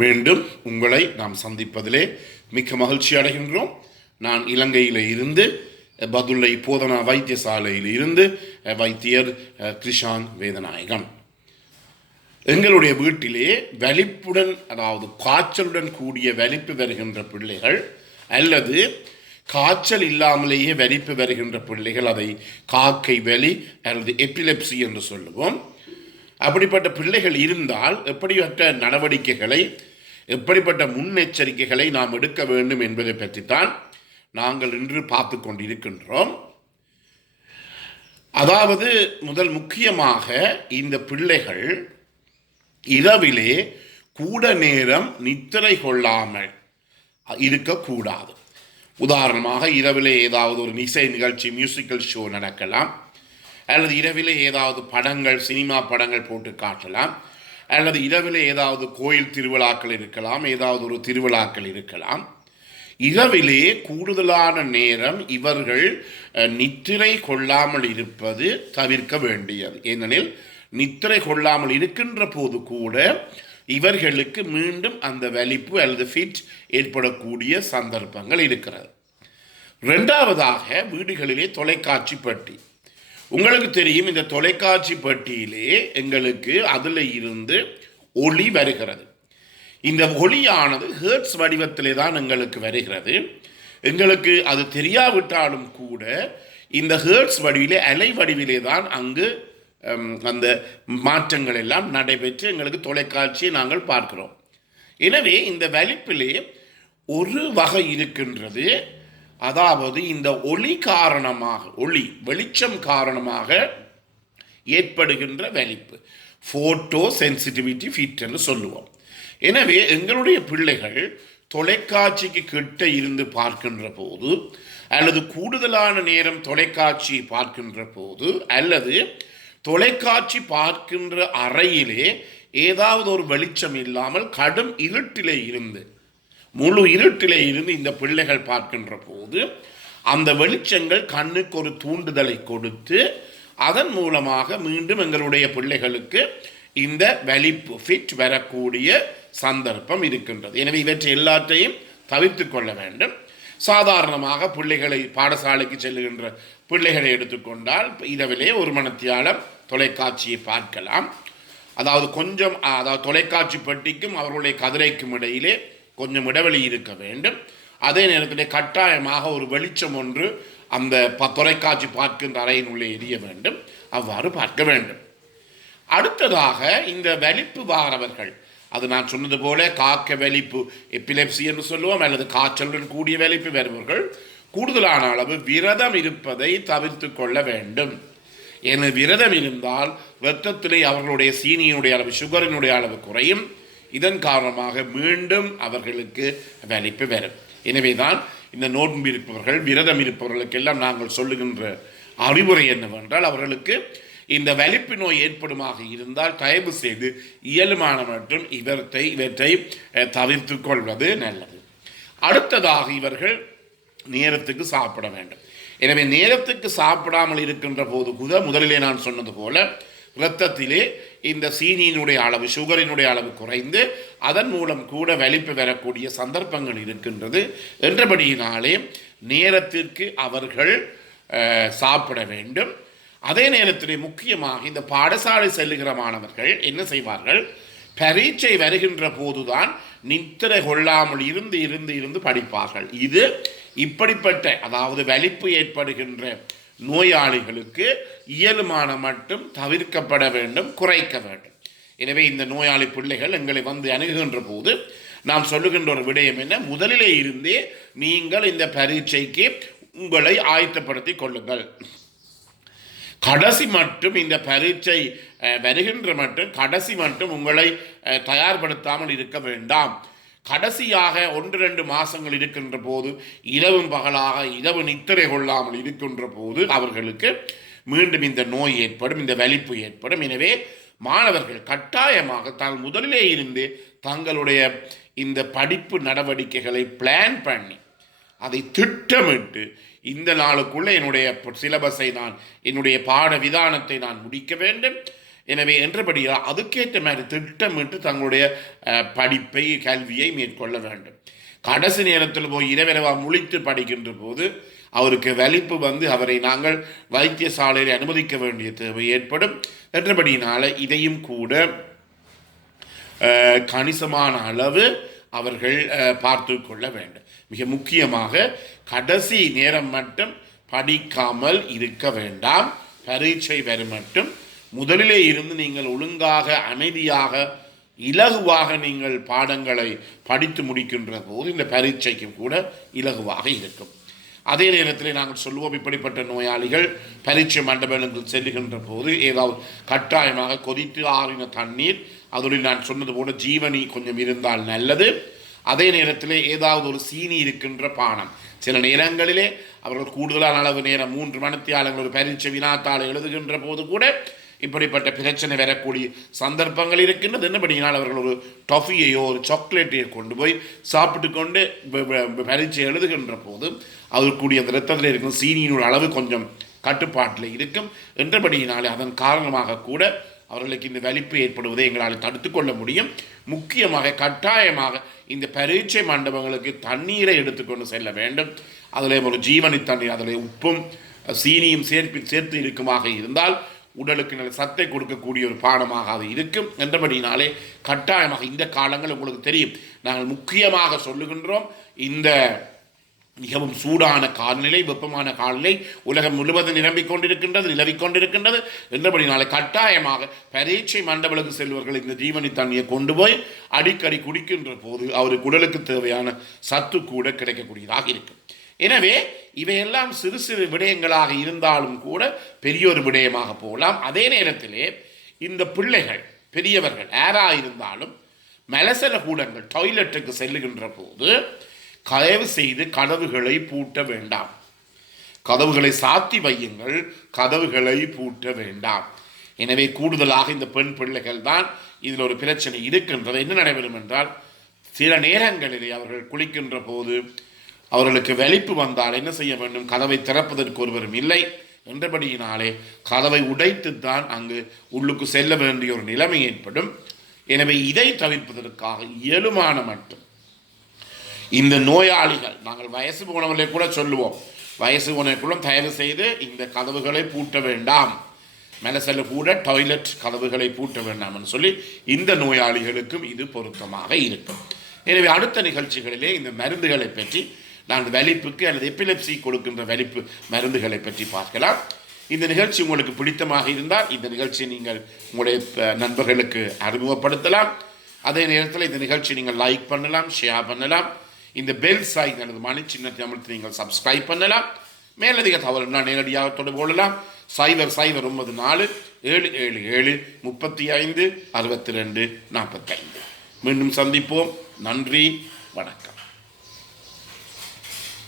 மீண்டும் உங்களை நாம் சந்திப்பதிலே மிக்க மகிழ்ச்சி அடைகின்றோம். நான் இலங்கையில் இருந்து பதுளை போதனா வைத்தியசாலையில் இருந்து வைத்தியர் கிருஷான் வேதநாயகம். எங்களுடைய வீட்டிலே வலிப்புடன், அதாவது காய்ச்சலுடன் கூடிய வலிப்பு வருகின்ற பிள்ளைகள் அல்லது காய்ச்சல் இல்லாமலேயே வலிப்பு வருகின்ற பிள்ளைகள், அதை காக்கை வலி அல்லது எபிலெப்சி என்று சொல்லுவோம். அப்படிப்பட்ட பிள்ளைகள் இருந்தால் எப்படிப்பட்ட நடவடிக்கைகளை, எப்படிப்பட்ட முன்னெச்சரிக்கைகளை நாம் எடுக்க வேண்டும் என்பதை பற்றித்தான் நாங்கள் இன்று பார்த்து கொண்டிருக்கின்றோம். அதாவது முக்கியமாக இந்த பிள்ளைகள் இரவிலே கூட நேரம் நித்திரை கொள்ளாமல் இருக்கக்கூடாது. உதாரணமாக இரவிலே ஏதாவது ஒரு இசை நிகழ்ச்சி, மியூசிக்கல் ஷோ நடக்கலாம், அல்லது இரவிலே ஏதாவது படங்கள், சினிமா படங்கள் போட்டு காட்டலாம், அல்லது இரவிலே ஏதாவது கோயில் திருவிழாக்கள் இருக்கலாம், ஏதாவது ஒரு திருவிழாக்கள் இருக்கலாம். இரவிலே கூடுதலான நேரம் இவர்கள் நித்திரை கொள்ளாமல் இருப்பது தவிர்க்க வேண்டியது. ஏனெனில் நித்திரை கொள்ளாமல் இருக்கின்ற போது கூட இவர்களுக்கு மீண்டும் அந்த வலிப்பு அல்லது ஃபிட் ஏற்படக்கூடிய சந்தர்ப்பங்கள் இருக்கிறது. இரண்டாவதாக, வீடுகளிலே தொலைக்காட்சி பெட்டி. உங்களுக்கு தெரியும், இந்த தொலைக்காட்சி பெட்டியிலே எங்களுக்கு அதில் இருந்து ஒளி வருகிறது. இந்த ஒளியானது ஹெர்ட்ஸ் வடிவத்திலே தான் எங்களுக்கு வருகிறது. எங்களுக்கு அது தெரியாவிட்டாலும் கூட இந்த ஹெர்ட்ஸ் வடிவிலே, அலை வடிவிலே தான் அங்கு அந்த மாற்றங்கள் எல்லாம் நடைபெற்று எங்களுக்கு தொலைக்காட்சியை நாங்கள் பார்க்கிறோம். எனவே இந்த வலிப்பிலே ஒரு வகை இருக்கின்றது. அதாவது இந்த ஒளி காரணமாக, வெளிச்சம் காரணமாக ஏற்படுகின்ற வலிப்பு, ஃபோட்டோ சென்சிட்டிவிட்டி ஃபிட் என்று சொல்லுவோம். எனவே எங்களுடைய பிள்ளைகள் தொலைக்காட்சிக்கு கிட்ட இருந்து பார்க்கின்ற போது, அல்லது கூடுதலான நேரம் தொலைக்காட்சி பார்க்கின்ற போது, அல்லது தொலைக்காட்சி பார்க்கின்ற அறையிலே ஏதாவது ஒரு வெளிச்சம் இல்லாமல் கடும் இருட்டிலே இருந்து, முழு இருட்டிலே இருந்து இந்த பிள்ளைகள் பார்க்கின்ற போது அந்த வெளிச்சங்கள் கண்ணுக்கு ஒரு தூண்டுதலை கொடுத்து அதன் மூலமாக மீண்டும் எங்களுடைய பிள்ளைகளுக்கு இந்த வலிப்பு ஃபிட் வரக்கூடிய சந்தர்ப்பம் இருக்கின்றது. எனவே இவற்றை எல்லாத்தையும் தவிர்த்து கொள்ள வேண்டும். சாதாரணமாக பிள்ளைகளை, பாடசாலைக்கு செல்லுகின்ற பிள்ளைகளை எடுத்துக்கொண்டால் இரவிலே ஒரு மணித்தியாலம் தொலைக்காட்சியை பார்க்கலாம். அதாவது தொலைக்காட்சி பெட்டிக்கும் அவர்களுடைய கதிரைக்கும் இடையிலே கொஞ்சம் இடைவெளி இருக்க வேண்டும். அதே நேரத்தில் கட்டாயமாக ஒரு வெளிச்சம் ஒன்று அந்த தொலைக்காட்சி பார்க்கின்ற அறையினுள்ளே எரிய வேண்டும். அவ்வாறு பார்க்க வேண்டும். அடுத்ததாக, இந்த வலிப்பு வாரவர்கள், அது நான் சொன்னது போல காக்க வலிப்பு, எபிலெப்சி என்று சொல்லுவோம், அல்லது காய்ச்சலுடன் கூடிய வலிப்பு வருபவர்கள் கூடுதலான அளவு விரதம் இருப்பதை தவிர்த்து கொள்ள வேண்டும். என விரதம் இருந்தால் இரத்தத்திலே அவர்களுடைய சீனியினுடைய அளவு, சுகரினுடைய அளவு குறையும். இதன் காரணமாக மீண்டும் அவர்களுக்கு வலிப்பு வரும். எனவேதான் இந்த நோன்பு இருப்பவர்கள், விரதம் இருப்பவர்களுக்கெல்லாம் நாங்கள் சொல்லுகின்ற அறிவுரை என்னவென்றால், அவர்களுக்கு இந்த வலிப்பு நோய் ஏற்படுமாக இருந்தால் தயவு செய்து இயலுமான மற்றும் இவற்றை தவிர்த்து கொள்வது நல்லது. அடுத்ததாக, இவர்கள் நேரத்துக்கு சாப்பிட வேண்டும். எனவே நேரத்துக்கு சாப்பிடாமல் இருக்கின்ற போது கூட, முதலிலே நான் சொன்னது போல, இரத்தத்திலே இந்த சீனியினுடைய அளவு, சுகரினுடைய அளவு குறைந்து அதன் மூலம் கூட வலிப்பு வரக்கூடிய சந்தர்ப்பங்கள் இருக்கின்றது. என்றபடியினாலே நேரத்திற்கு அவர்கள் சாப்பிட வேண்டும். அதே நேரத்திலே முக்கியமாக இந்த பாடசாலை செல்லுகிற மாணவர்கள் என்ன செய்வார்கள், பரீட்சை வருகின்ற போதுதான் நித்திரை கொள்ளாமல் இருந்து படிப்பார்கள். இது இப்படிப்பட்ட, அதாவது வலிப்பு ஏற்படுகின்ற நோயாளிகளுக்கு இயலுமான மட்டும் தவிர்க்கப்பட வேண்டும், குறைக்க வேண்டும். எனவே இந்த நோயாளி பிள்ளைகள் எங்களை வந்து அணுகுகின்ற போது நாம் சொல்லுகின்ற ஒரு விடயம் என்ன, முதலிலே இருந்தே நீங்கள் இந்த பரீட்சைக்கு உங்களை ஆயத்தப்படுத்தி கொள்ளுங்கள். கடைசி மட்டும் இந்த பரீட்சை வருகின்ற மட்டும் கடைசி மட்டும் உங்களை தயார்படுத்தாமல் இருக்க வேண்டாம். கடைசியாக 1-2 மாதங்கள் இருக்கின்ற போது, இரவும் பகலாக இரவு நித்திரை கொள்ளாமல் இருக்கின்ற போது அவர்களுக்கு மீண்டும் இந்த நோய் ஏற்படும், இந்த வலிப்பு ஏற்படும். எனவே மாணவர்கள் கட்டாயமாக தாங்கள் முதலிலே இருந்து தங்களுடைய இந்த படிப்பு நடவடிக்கைகளை பிளான் பண்ணி, அதை திட்டமிட்டு, இந்த நாளுக்குள்ளே என்னுடைய சிலபஸை என்னுடைய பாட விதானத்தை நான் முடிக்க வேண்டும், எனவே என்றபடியால் அதுக்கேற்ற மாதிரி திட்டமிட்டு தங்களுடைய படிப்பை கல்வியை மேற்கொள்ள வேண்டும். கடைசி நேரத்தில் போய் இரவிரவா முழித்து படிக்கின்ற போது அவருக்கு வலிப்பு வந்து அவரை நாங்கள் வைத்தியசாலையில் அனுமதிக்க வேண்டிய தேவை ஏற்படும். என்றபடியினால இதையும் கூட கணிசமான அளவு அவர்கள் பார்த்து கொள்ள வேண்டும். மிக முக்கியமாக கடைசி நேரம் மட்டும் படிக்காமல் இருக்க வேண்டாம். பரீட்சை வரும் மட்டும் முதலிலே இருந்து நீங்கள் ஒழுங்காக அமைதியாக இலகுவாக நீங்கள் பாடங்களை படித்து முடிக்கின்ற போது இந்த பரீட்சைக்கும் கூட இலகுவாக இருக்கும். அதே நேரத்தில் நாங்கள் சொல்லுவோம், இப்படிப்பட்ட நோயாளிகள் பரீட்சை மண்டபங்களுக்கு செல்லுகின்ற போது ஏதாவது கட்டாயமாக கொதித்து ஆறின தண்ணீர், அதோடு நான் சொன்னது போல ஜீவனி கொஞ்சம் இருந்தால் நல்லது. அதே நேரத்தில் ஏதாவது ஒரு சீனி இருக்கின்ற பானம். சில நேரங்களிலே அவர்கள் கூடுதலான அளவு நேரம் 3 மணித்தியாலங்கள் ஒரு பரீட்சை வினாத்தாளை எழுதுகின்ற போது கூட இப்படிப்பட்ட பிரச்சனை வரக்கூடிய சந்தர்ப்பங்கள் இருக்கின்றது. என்னபடியால் அவர்கள் ஒரு டஃபியையோ ஒரு சாக்லேட்டையோ கொண்டு போய் சாப்பிட்டு கொண்டு பரீட்சை எழுதுகின்ற போது அதற்குரிய அந்த இரத்தத்தில் இருக்கிற சீனியின் அளவு கொஞ்சம் கட்டுப்பாட்டில் இருக்கும். என்றபடியினாலே அதன் காரணமாக கூட அவர்களுக்கு இந்த வலிப்பு ஏற்படுவதை எங்களால் தடுத்து கொள்ள முடியும். முக்கியமாக கட்டாயமாக இந்த பரீட்சை மண்டபங்களுக்கு தண்ணீரை எடுத்துக்கொண்டு செல்ல வேண்டும். அதில் ஒரு ஜீவனி தண்ணீர், அதில் உப்பும் சீனியும் சேர்த்து இருக்குமாக இருந்தால் உடலுக்கு நல்ல சத்தை கொடுக்கக்கூடிய ஒரு பானமாக அது இருக்கும். என்றபடினாலே கட்டாயமாக இந்த காலங்கள் உங்களுக்கு தெரியும், நாங்கள் முக்கியமாக சொல்லுகின்றோம், இந்த மிகவும் சூடான காலநிலை, வெப்பமான காலநிலை உலகம் முழுவதும் நிலவிக் கொண்டிருக்கின்றது. என்றபடினாலே கட்டாயமாக பரீட்சை மண்டபங்களுக்கு செல்வர்கள் இந்த ஜீவனி தண்ணியை கொண்டு போய் அடிக்கடி குடிக்கின்ற போது அவருக்கு உடலுக்கு தேவையான சத்து கூட கிடைக்கக்கூடியதாக இருக்கும். எனவே இவையெல்லாம் சிறு சிறு விடயங்களாக இருந்தாலும் கூட பெரிய ஒரு விடயமாக போகலாம். அதே நேரத்திலே இந்த பிள்ளைகள் பெரியவர்கள் யாராக இருந்தாலும் மலசல கூடங்கள் டாய்லெட்டுக்கு செல்லுகின்ற போது தயவு செய்து கதவுகளை பூட்ட வேண்டாம். கதவுகளை சாத்தி வையுங்கள், கதவுகளை பூட்ட வேண்டாம். எனவே கூடுதலாக இந்த பெண் பிள்ளைகள் தான் இதில் ஒரு பிரச்சனை இருக்கின்றது. என்ன நடைபெறும் என்றால், சில நேரங்களிலே அவர்கள் குளிக்கின்ற போது அவர்களுக்கு வலிப்பு வந்தால் என்ன செய்ய வேண்டும்? கதவை திறப்பதற்கு ஒருவரும் இல்லை. என்றபடியினாலே கதவை உடைத்து தான் அங்கு உள்ளுக்கு செல்ல வேண்டிய ஒரு நிலைமை ஏற்படும். எனவே இதை தவிர்ப்பதற்காக இயலுமான மட்டும் இந்த நோயாளிகள், நாங்கள் வயசு போனவர்களை கூட சொல்லுவோம், வயசு போனவர்களும் தயவு செய்து இந்த கதவுகளை பூட்ட வேண்டாம், மலசல கூட டாய்லெட் கதவுகளை பூட்ட வேண்டாம் என்று சொல்லி இந்த நோயாளிகளுக்கும் இது பொருத்தமாக இருக்கும். எனவே அடுத்த நிகழ்ச்சிகளிலே இந்த மருந்துகளை பற்றி, நான் வலிப்புக்கு அல்லது எபிலெப்சி கொடுக்கின்ற வலிப்பு மருந்துகளை பற்றி பார்க்கலாம். இந்த நிகழ்ச்சி உங்களுக்கு பிடித்தமாக இருந்தால் இந்த நிகழ்ச்சியை நீங்கள் உங்களுடைய நண்பர்களுக்கு அறிமுகப்படுத்தலாம். அதே நேரத்தில் இந்த நிகழ்ச்சி நீங்கள் லைக் பண்ணலாம், ஷேர் பண்ணலாம். இந்த பெல் சைன் அல்லது மணி சின்னத்தை அமர்த்தி நீங்கள் சப்ஸ்கிரைப் பண்ணலாம். மேலதிக தகவல்னா நேரடியாக தொடர்பு கொள்ளலாம். 0094 777 35 62 45. மீண்டும் சந்திப்போம். நன்றி, வணக்கம்.